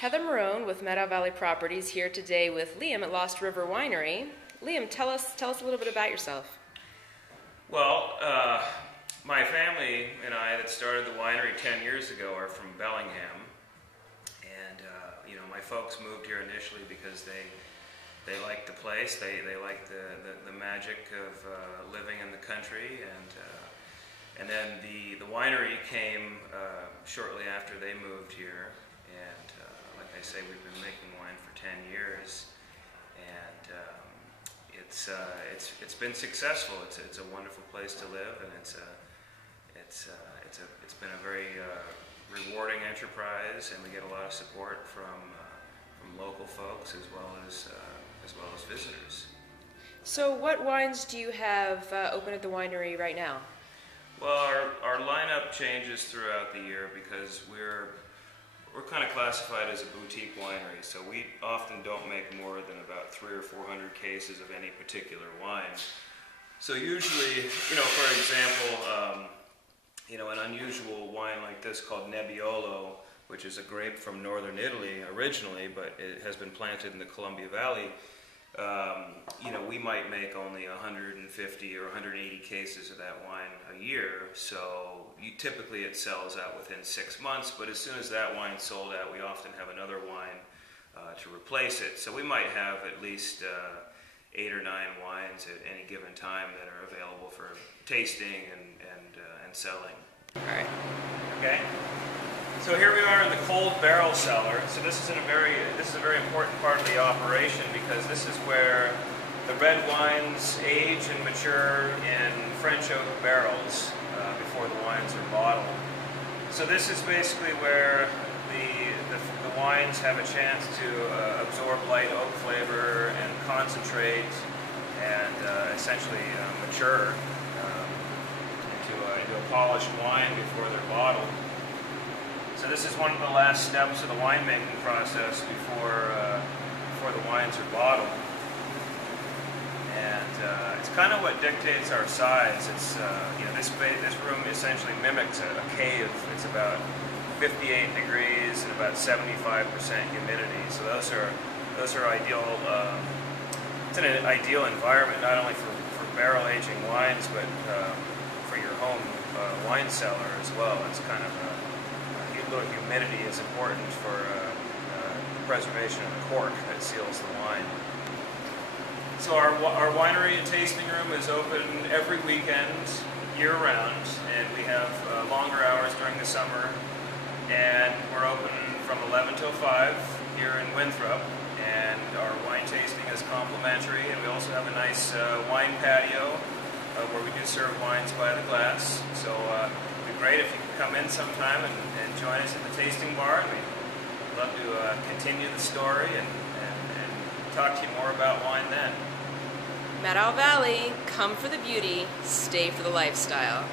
Heather Marone with Meadow Valley Properties here today with Liam at Lost River Winery. Liam, tell us a little bit about yourself. Well, my family and I that started the winery 10 years ago are from Bellingham, and my folks moved here initially because they liked the place, they liked the magic of living in the country, and then the winery came shortly after they moved here, and like I say, we've been making wine for 10 years, and it's been successful. It's a wonderful place to live, and it's been a very rewarding enterprise, and we get a lot of support from local folks as well as visitors. So what wines do you have open at the winery right now? Well, our lineup changes throughout the year because we're kind of classified as a boutique winery, so we often don't make more than about 300 or 400 cases of any particular wine. So usually, for example, an unusual wine like this called Nebbiolo, which is a grape from northern Italy originally, but it has been planted in the Columbia Valley. We might make only 150 or 180 cases of that wine a year, so typically it sells out within 6 months, but as soon as that wine's sold out, we often have another wine to replace it. So we might have at least 8 or 9 wines at any given time that are available for tasting and selling. All right. Okay. So here we are in the cold barrel cellar. So this is a very important part of the operation because this is where the red wines age and mature in French oak barrels before the wines are bottled. So this is basically where the wines have a chance to absorb light oak flavor and concentrate and essentially mature into a polished wine before they're bottled. So this is one of the last steps of the winemaking process before the wines are bottled. And it's kind of what dictates our size. It's this room essentially mimics a cave. It's about 58 degrees and about 75% humidity. So those are ideal. It's an ideal environment not only for barrel aging wines, but for your home wine cellar as well. It's kind of a little humidity is important for the preservation of the cork that seals the wine. So our winery and tasting room is open every weekend, year-round, and we have longer hours during the summer. And we're open from 11 till 5 here in Winthrop, and our wine tasting is complimentary. And we also have a nice wine patio where we do serve wines by the glass. So it'd be great if you could come in sometime and join us at the tasting bar. And we'd love to continue the story and talk to you more about wine then. Meadow Valley, come for the beauty, stay for the lifestyle.